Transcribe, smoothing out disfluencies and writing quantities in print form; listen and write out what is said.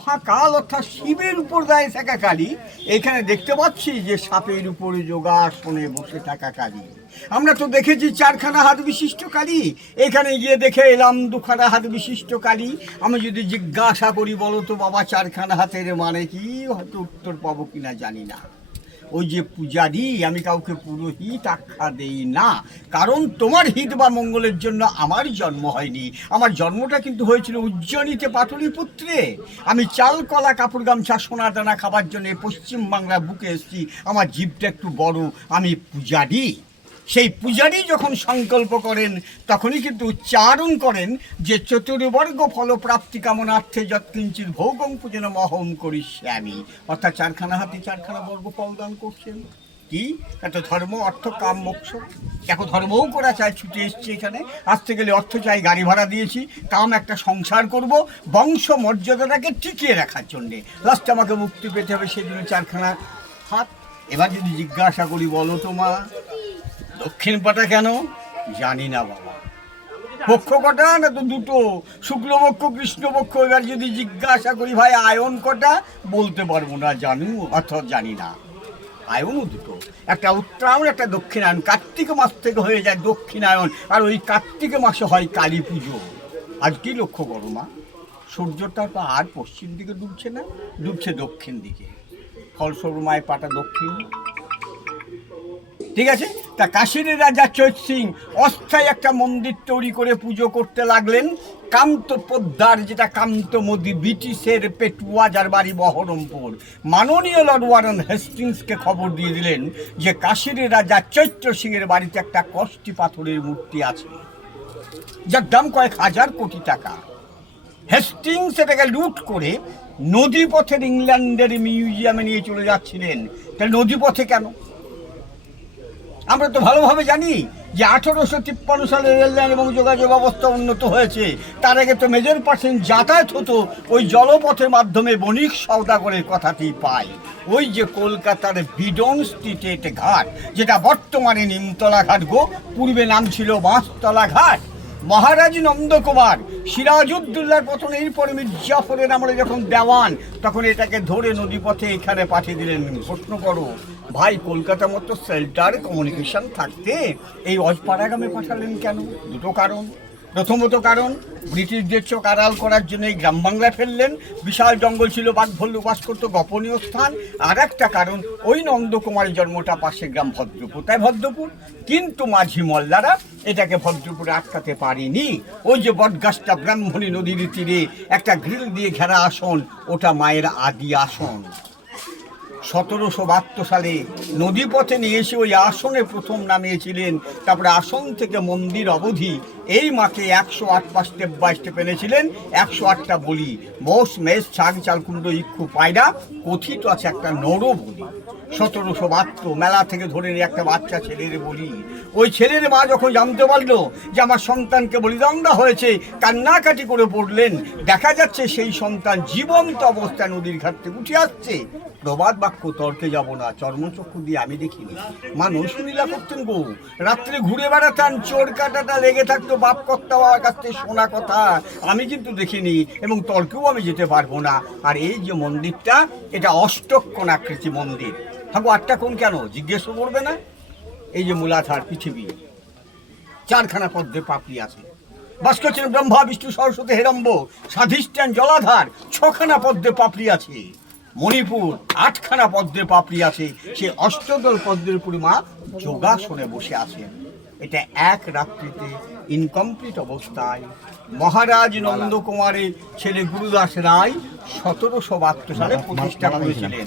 মহাকাল অর্থাৎ শিবের উপর দাঁড়িয়ে থাকা কালী। এখানে দেখতে পাচ্ছি যে সাপের উপরে যোগাসনে বসে থাকা কালী। আমরা তো দেখেছি চারখানা হাত বিশিষ্ট কালী, এখানে গিয়ে দেখে এলাম দুখানা হাত বিশিষ্ট কালী। আমি যদি জিজ্ঞাসা করি বলো তো বাবা চারখানা হাতের মানে কি, হয়তো উত্তর পাবো কিনা জানি না। ওই যে পূজারি, আমি কাউকে পুরোহিত আখ্যা দেই না, কারণ তোমার হিত বা মঙ্গলের জন্য আমার জন্ম হয়নি। আমার জন্মটা কিন্তু হয়েছিল উজ্জয়িনীতে পাটলিপুত্রে। আমি চাল কলা কাপড় গামছা সোনা দানা খাবার জন্য পশ্চিমবাংলার বুকে এসেছি। আমার জীবটা একটু বড়, আমি পূজারি। সেই পূজারি যখন সংকল্প করেন তখনই কিন্তু উচ্চারণ করেন যে চতুর্বর্গ ফলপ্রাপ্তি কামনার্থে যৎকিঞ্চিৎ ভোগং পূজন মহম করিষ্যামি। অর্থাৎ চারখানা হাতে চারখানা বর্গ ফল দান করছেন। কি একটা ধর্ম, অর্থ, কাম, মোক্ষ। দেখো ধর্মও করা চাই, ছুটে এসছি এখানে। আসতে গেলে অর্থ চাই, গাড়ি ভাড়া দিয়েছি। কাম একটা সংসার করব, বংশ মর্যাদাটাকে টিকিয়ে রাখার জন্যে। লাস্টে আমাকে মুক্তি পেতে হবে, সেই জন্য চারখানা হাত। এবার যদি জিজ্ঞাসা করি বলো তো মা দক্ষিণ পাটা কেন, জানি না বাবা। পক্ষ কটা না তো দুটো, শুক্লপক্ষ কৃষ্ণপক্ষ। এবার যদি জিজ্ঞাসা করি ভাই আয়ন কটা, বলতে পারবো না, জানি অর্থাৎ জানি না। আয়নও দুটো, একটা উত্তরায়ণ একটা দক্ষিণায়ন। কার্তিক মাস থেকে হয়ে যায় দক্ষিণায়ন, আর ওই কার্তিক মাসে হয় কালী পুজো। আজ কি লক্ষ্য করো মা, সূর্যটা তো আর পশ্চিম দিকে ডুবছে না, ডুবছে দক্ষিণ দিকে। ফলস্বরূপ মায়ের পাটা দক্ষিণ। ঠিক আছে, তা কাশীর রাজা চৈত সিং অস্থায়ী একটা মন্দির তৈরি করে পুজো করতে লাগলেন। কান্ত পোদ্দার, যেটা কান্তমোদী, ব্রিটিশের পেটুয়া, যার বাড়ি বহরমপুর, মাননীয় লর্ড ওয়ারেন হেস্টিংসকে খবর দিয়ে দিলেন যে কাশীর রাজা চৈত্র সিংয়ের বাড়িতে একটা কষ্টি পাথরের মূর্তি আছে, যার দাম কয়েক হাজার কোটি টাকা। হেস্টিংস এটাকে লুট করে নদীপথের ইংল্যান্ডের মিউজিয়ামে নিয়ে চলে যাচ্ছিলেন। তাহলে নদীপথে কেন? আমরা তো ভালোভাবে জানি যে 1853 সালে রেললাইন এবং যোগাযোগ ব্যবস্থা উন্নত হয়েছে। তার আগে তো মেজর পার্সেন্ট যাতায়াত হতো ওই জলপথের মাধ্যমে, বণিক সওদাগরের কথাটি পাই। ওই যে কলকাতার বিডন স্ট্রিটের ঘাট, যেটা বর্তমানে নিমতলা ঘাট গো, পূর্বে নাম ছিল বাঁশতলা ঘাট। মহারাজ নন্দকুমার সিরাজউদ্দৌলার পতন, এরপরে মির্জাফরের আমলে যখন দেওয়ান, তখন এটাকে ধরে নদীপথে এখানে পাঠিয়ে দিলেন। প্রশ্ন করো ভাই, কলকাতার মতো সেল্টার কমিউনিকেশন থাকতে এই অজপাড়াগ্রামে পাঠালেন কেন? দুটো কারণ। প্রথমত কারণ, ব্রিটিশদের চোখ আড়াল করার জন্য এই গ্রাম বাংলায় ফেললেন। বিশাল জঙ্গল ছিল, বাঘ ভাল্লুক বাস করতো, গোপনীয় স্থান। আর একটা কারণ, ওই নন্দকুমারের জন্মটা পাশে গ্রাম ভদ্রপুর, তাই ভদ্রপুর। কিন্তু মাঝি মল্লারা এটাকে ভদ্রপুরে আটকাতে পারেনি। ওই যে বটগাছটা ব্রাহ্মণী নদীর তীরে একটা গ্রিল দিয়ে ঘেরা আসন, ওটা মায়ের আদি আসন। 1772 সালে নদীপথে নিয়ে এসে ওই আসনে প্রথম নামিয়েছিলেন। তারপরে আসন থেকে মন্দির অবধি এই মাকে 108 স্টেপ বাই স্টেপ এনেছিলেন। 108টা বলি, মোষ, মেষ, ছাগ, চালকুণ্ড, ইক্ষু, পায়রা, কথিত আছে একটা নর বলি। 1772 মেলা থেকে ধরে নিয়ে একটা বাচ্চা ছেলের বলি। ওই ছেলের মা যখন জানতে পারলো যে আমার সন্তানকে বলিদান দেওয়া হয়েছে, কান্নাকাটি করে পড়লেন। দেখা যাচ্ছে সেই সন্তান জীবন্ত অবস্থায় নদীর ঘাট থেকে উঠে আসছে। প্রবাদ বাক্য তর্কে যাব না, চর্মচক্ষু দিয়ে আমি দেখিনি। মা নৈশুলীলা করতেন গো, রাত্রে ঘুরে বেড়াতেন, চোর কাটাটা লেগে থাকতো বাপ কর্তা বাবার কাছ থেকে শোনা কথা। আমি কিন্তু দেখিনি এবং তর্কেও আমি যেতে পারবো না। আর এই যে মন্দিরটা, এটা অষ্টকোণ আকৃতি মন্দির। থাকো 8টা কোণ কেন জিজ্ঞেস করবে না? এই যে মূলাধার পৃথিবী, 4খানা পদ্মে পাপড়ি আছে। বাস করছেন ব্রহ্মা, বিষ্ণু, সরস্বতী, হেরম্ব, স্বাধিষ্ঠান জলাধার, 6খানা পদ্মে পাপড়ি আছে। মণিপুর 8খানা পদ্মে পাপড়ি আছে। সে অষ্টদল পদ্মের উপরে মা যোগাসনে বসে আছেন। এটা এক রাত্রিতে ইনকমপ্লিট অবস্থায় মহারাজ নন্দকুমারের ছেলে গুরুদাস রায় 1772 সালে প্রতিষ্ঠা করেছিলেন।